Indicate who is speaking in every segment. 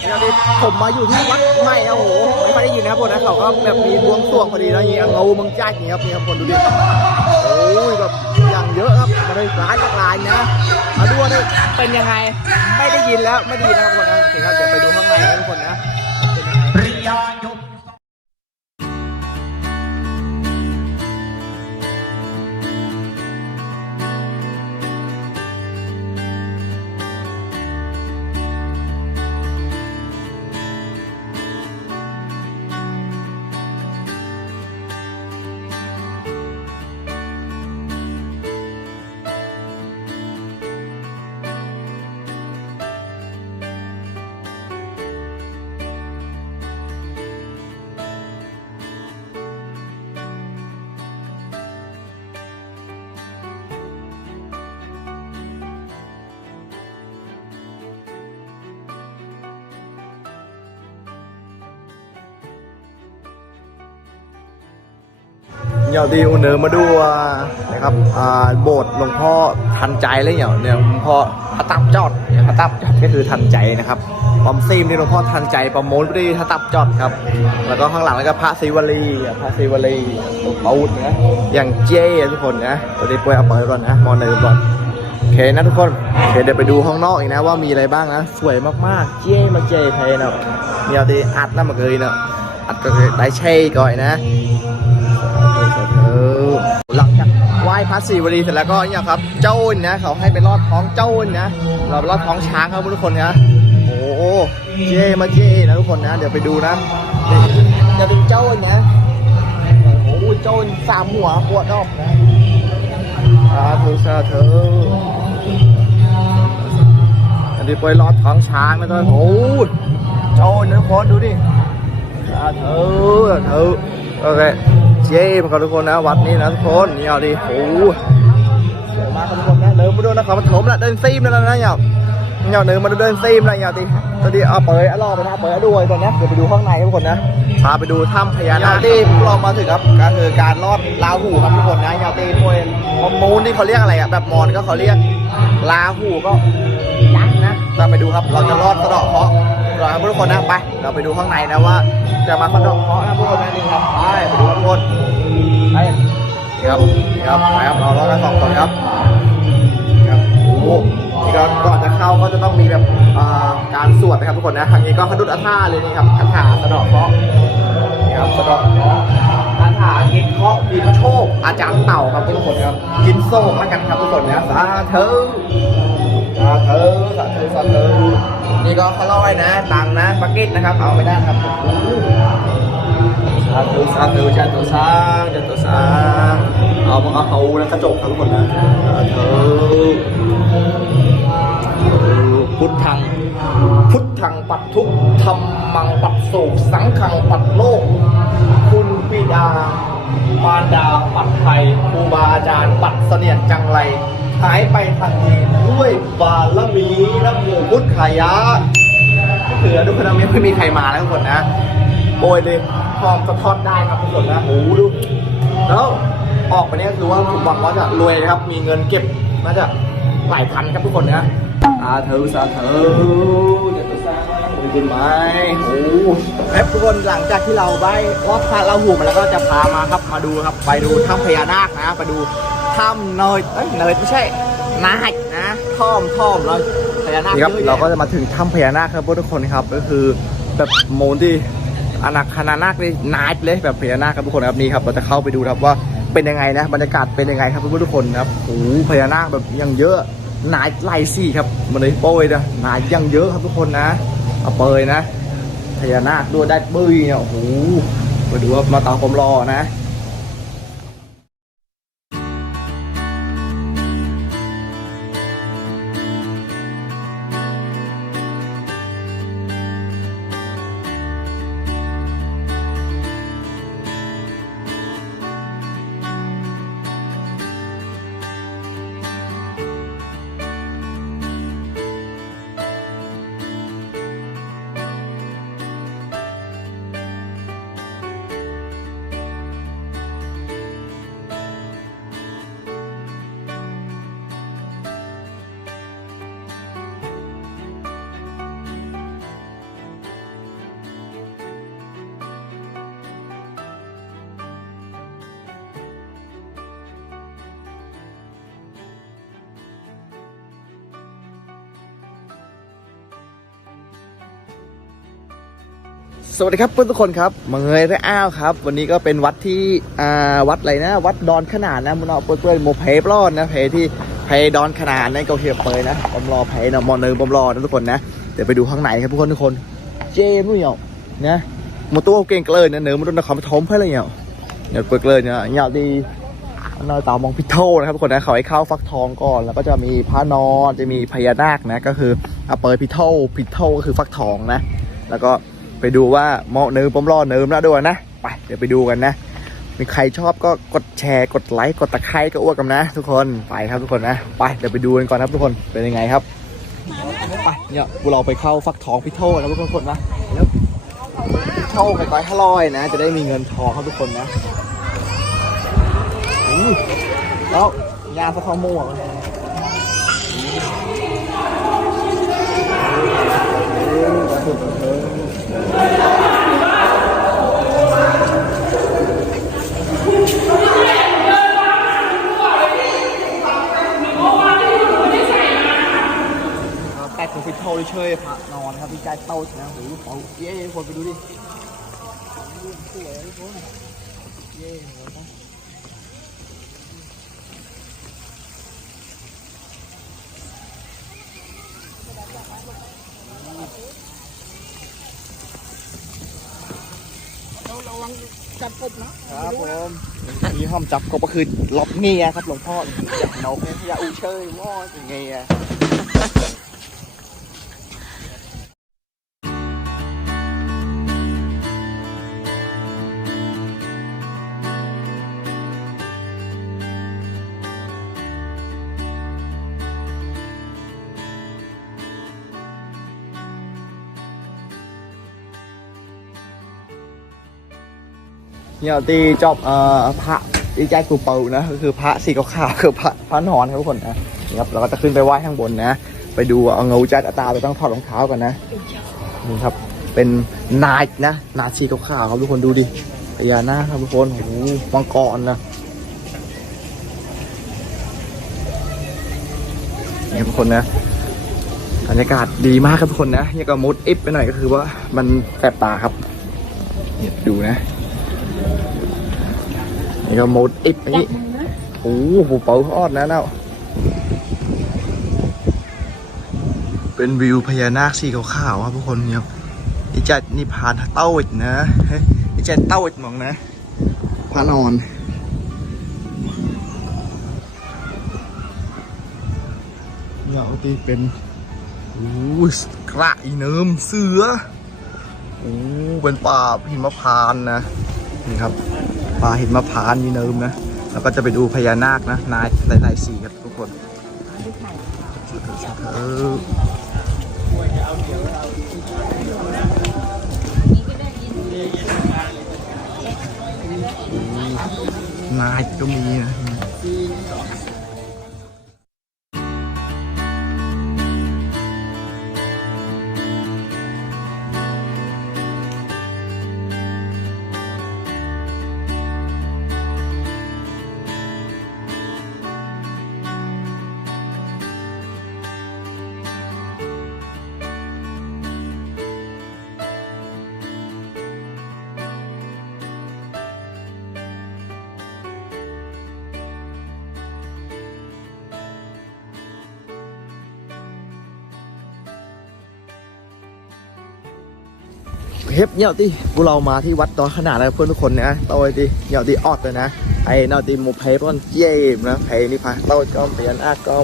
Speaker 1: เนี่ยดิผมมาอยู่ที่วัดใหม่นะโอ้โหไม่ค่อยได้ยินนะครับคนนะเขาก็แบบมีบวงสรวงพอดีนะเงี้ยเงามังจ้าอย่างเงี้ยครับนี่ครับคนดูดิโอ้ยแบบอย่างเยอะครับมาเลยร้านจากร้านนะมาดูว่าเนี่เป็นยังไงไม่ได้ยินแล้วไม่ได้ยินะครับคนนะโอเคครับเดี๋ยวไปดูข้างในนะทุกคนนะเป็นยังไง
Speaker 2: ริยาย
Speaker 1: เดี๋ยวดีอุนเนอมาดูนะครับโบสถ์หลวงพ่อทันใจเลยเนี่ยเนี่ยหลวงพ่อพระตับจอดเนี่ยพระตับจอดก็คือทันใจนะครับปอมซีมนี่หลวงพ่อทันใจประมลพอดีพระตับจอดครับ แล้วก็ข้างหลังแล้วก็พระศิวลีพระศิวลีหลวงปู่นะอย่างเจ้ทุกคนนะตัวนี้ป่วยเอาไปก่อนนะมอนเลยก่อนโอเคนะทุกคนโอเคเดี๋ยวไปดูข้างนอกอีกนะว่ามีอะไรบ้างนะสวยมากๆ เจ้มาเจ้ไทยเนาะเดี๋ยวดีอัดน้ำมาเลยเนาะอัดก็ได้เช่ก่อยนะ ไหว้พระศิวลีเสร็จแล้วก็เนี่ยครับ เจ้าอ้นนะเขาให้ไปลอดท้องเจ้าอ้นนะ เราไปลอดท้องช้างครับทุกคนนะ โอ้โหเย่มาเย่นะทุกคนนะ เดี๋ยวไปดูนะจะเป็นเจ้าอ้นนะ โอ้โหเจ้าอ้นสามหัวขวดดอกนะสาธุสาธุอันนี้ไปลอดท้องช้างนะทุกคนโอ้โหเจ้าอ้นนะทุกคนดูดิสาธุสาธุโอเค เย้มาครับทุกคนนะวัดนี้นะทุกคนนี่เอาดิโอ้โหสวยมากครับทุกคนนะเดินมาดูนะครับมันถมละเดินซีมแล้วนะเนี่ยเนี่ยเดินมาดูเดินซีมแล้วเนี่ยดิตอนนี้เอาเปิดเอาล่อไปนะเปิดด้วยตอนนี้เดี๋ยวไปดูข้างในครับทุกคนนะพาไปดูถ้ำพญานาคที่พวกเรามาถึงครับก็คือการลอดลาหูครับทุกคนนะยาวตีด้วยมอมูนที่เขาเรียกอะไรอะแบบมอนก็เขาเรียกลาหูก็ยักษ์นะเราไปดูครับเราจะลอดสะเดาะเคราะห์รอครับทุกคนนะไป เราไปดูข้างในนะว่า จะมาสะดาะเคราะห์นะทุกคนนะนี่ครับไปไปดูทุกคนไปครับครับไปครับเราลอดกันสองคนครับครับโอ้โหนี่ก็ก่อนจะเข้าก็จะต้องมีแบบอ่าการสวดนะครับทุกคนนะทางนี้ก็ขดุดอาท่าเลยนี่ครับคาถาสะเดอกเคราะห์นี่ครับสะเดอกเคราะห์คาถากินเคราะห์กินโชคอาจารย์เต่าครับทุกคนครับกินโซ่แล้วกันครับทุกคนนะสาธุสาธุสาธุสาธุ นี่ก็เขาล่าไว้นะตังนะบักเก็ตนะครับเอาไม่ได้ครับสาธุสาธุสาธุสาธุสาธุเอาเอาเอาแล้วกระจกครับทุกคนนะสาธุพุทธัง พุทธังปัดทุกธรรมังปัดโศกสังขังปัดโลก คุณปิดามารดาปัดภัยครูบาอาจารย์ปัดเสนียดจังไร หายไปทันทีด้วยบารมีนะหมู่พุทธายะก็คือทุกคนไม่มีใครมาแล้วทุกคนนะโบยเลยพร้อมสะท้อนได้ครับทุกคนนะโอ้โหดูแล้วออกไปเนี่ยคือว่าผมหวังว่าจะรวยนะครับ มีเงินเก็บน่าจะหลายพันครับทุกคนนะสาธุสาธุจะตุสาธุคุณไหมโอ้แอปทุกคนหลังจากที่เราได้ลอดพระเราหูมาแล้วก็จะพามาครับมาดูครับ ไปดูถ้ำพญานาคนะไปดู ถ้ำเนยเอ้ยเนยไม่ใช่นาคนะท่อมท่อมเลยพญานาคครับเราก็จะมาถึงถ้ำพญานาคครับทุกคนครับก็คือแบบโมนที่อนาคานานาคเลยนาดเลยแบบพญานาคครับทุกคนครับนี่ครับเราจะเข้าไปดูครับว่าเป็นยังไงนะบรรยากาศเป็นยังไงครับทุกคนครับโอ้โหพญานาคแบบยังเยอะนาดไล่ซี่ครับมันเลยโป้ยนะนาดยังเยอะครับทุกคนนะเอาเปยนะพญานาคด้วยได้เบยเนี่ยโอ้โหมาดูว่ามาตามผมรอนะ สวัสดีครับเพื่อนทุกคนครับมาเงยและอ้าวครับ วันนี้ก็เป็นวัดที่อ่าวัดอะไรนะ วัดดอนขนานนะมันเอาเปื่อยๆโมเพปรอดนะเพที่เพดอนขนานนะก็เหียบเปยนะบอมรอเพนะมอเนอร์บอมรอนะทุกคนนะเดี๋ยวไปดูข้างในครับทุกคนทุกคน เจมส์นู่นเหรอนะมดตัวเก่งเกลยนะเนื้อมันโดนนครปฐมเพื่ออะไรเนี่ยเนี่ยเปิดเลยเนี่ยเหยาดีนอยตามองพิโทนะครับทุกคนนะเขาให้เข้าฟักทองก่อนแล้วก็จะมีพระนอนจะมีพญานาคนะก็คือเอาเปิดพิโทพิโทก็คือฟักทองนะ แล้วก็ ไปดูว่าเหมาะเนิมปอมรอเนิมแล้วด้วยนะไปเดี๋ยวไปดูกันนะมีใครชอบก็กดแชร์กดไลค์กดตะไคร้ก็อ้วกกันนะ ทุกคนไปครับทุกคนนะไปเดี๋ยวไปดูกันก่อนครับทุกคนเป็นยังไงครับไปเนี่ยพวกเราไปเข้าฟักทองพิโทนะทุกคนนะแล้วพิโทไปก่อยห้าร้อยนะ จะได้มีเงินทองครับทุกคนนะแล้วยาฟักทองม่วงแต่ของพิโทช่วยพระนอนครับพี่ใจเต้า นะโอ้โหเอาเย้คนไปดูดิสวยทุกคนเย้หัวตั้ง
Speaker 2: จับกบนะครับ
Speaker 1: ผมมีห้อมจับก็คือล็อกเงียครับหลวงพ่อจับนกเนี่ยยาอูเชยว่าอย่างเงีย เนี่ยที่จอบเอ่อพระที่แจ้กูเปานะก็คือพระสีขาวคือพระพระนอนครับทุกคนนะนี่ครับเราก็จะขึ้นไปไหว้ข้างบนนะ ไปดูเอาเงาจัดตาไปต้องถอดรองเท้ากันนะนี่ครับเป็นนาจนะนาจสีขาวๆครับทุกคนดูดิพญานาคครับทุกคนโอ้โหมังกรนะเนี่ครับทุกคนนะบรรยากาศดีมากครับทุกคนนะยังก็มุดอิฟไปหน่อยก็คือว่ามันแสบตาครับเนี่ยดูนะ นี่ก็หมดอิบอย่างนี้โอ้โหเป๋าทอดนะเนาะเป็นวิวพญานาคสีขาวๆครับทุกคนเนี่ยนี่จะนี่ผ่านเต้าอิดนะเฮ้ยนี่จะเต้าอิดมองนะพระนอนเนี่ยเอาตีเป็นโอ้ยกระอีเนิมเสือโอ้เป็นป่าหิมพานต์นะ นี่ครับปลาหินมะพร้านมีเนิมนะ แล้วก็จะไปดูพญานาคนะ นายหลายๆสีครับทุกคนเออนายก็มีนะ เฮ็บเนี่ยที่พวกเรามาที่วัดดอนขนาดแล้วเพื่อนทุกคนนะโตยที่เนี่ยที่ออดเลยนะไอ้เนาที่หมูเพปอนเย่มนะเพนี่พะโตยก็เปลี่ยนอากก็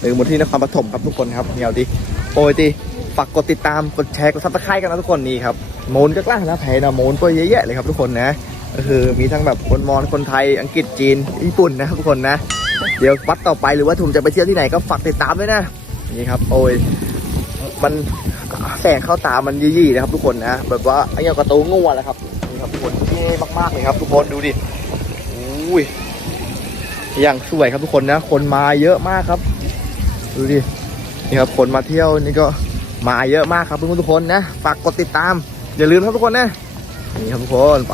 Speaker 1: หรือหมดที่นครปฐมครับทุกคนครับเนี่ยที่โอ้ยที่ฝากกดติดตามกดแชร์กดซับสไครต์กันนะทุกคนนี่ครับโมนก็กล้านะเพนะโมนก็เยอะแยะเลยครับทุกคนนะก็คือมีทั้งแบบคนมอญคนไทยอังกฤษจีนญี่ปุ่นนะครับทุกคนนะ เดี๋ยววัดต่อไปหรือว่าถุมจะไปเที่ยวที่ไหนก็ฝากติดตามด้วยนะนี่ครับโอ้ย มันแสงเข้าตามันยี่ๆนะครับ ทุกคนนะแบบว่าไอ้เงี้ยกระตูงัวแหละครับนี่ครับทุกคนเท่มากๆเลยครับ ทุกคนดูดิอุ้ยอย่างสวยครับทุกคนนะ คนมาเยอะมากครับ ดูดินี่ครับคนมาเที่ยวนี่ก็มาเยอะมากครับเพื่อนทุกคนนะฝากกดติดตาม อย่าลืมครับทุกคนนะนี่ครับทุกคนไป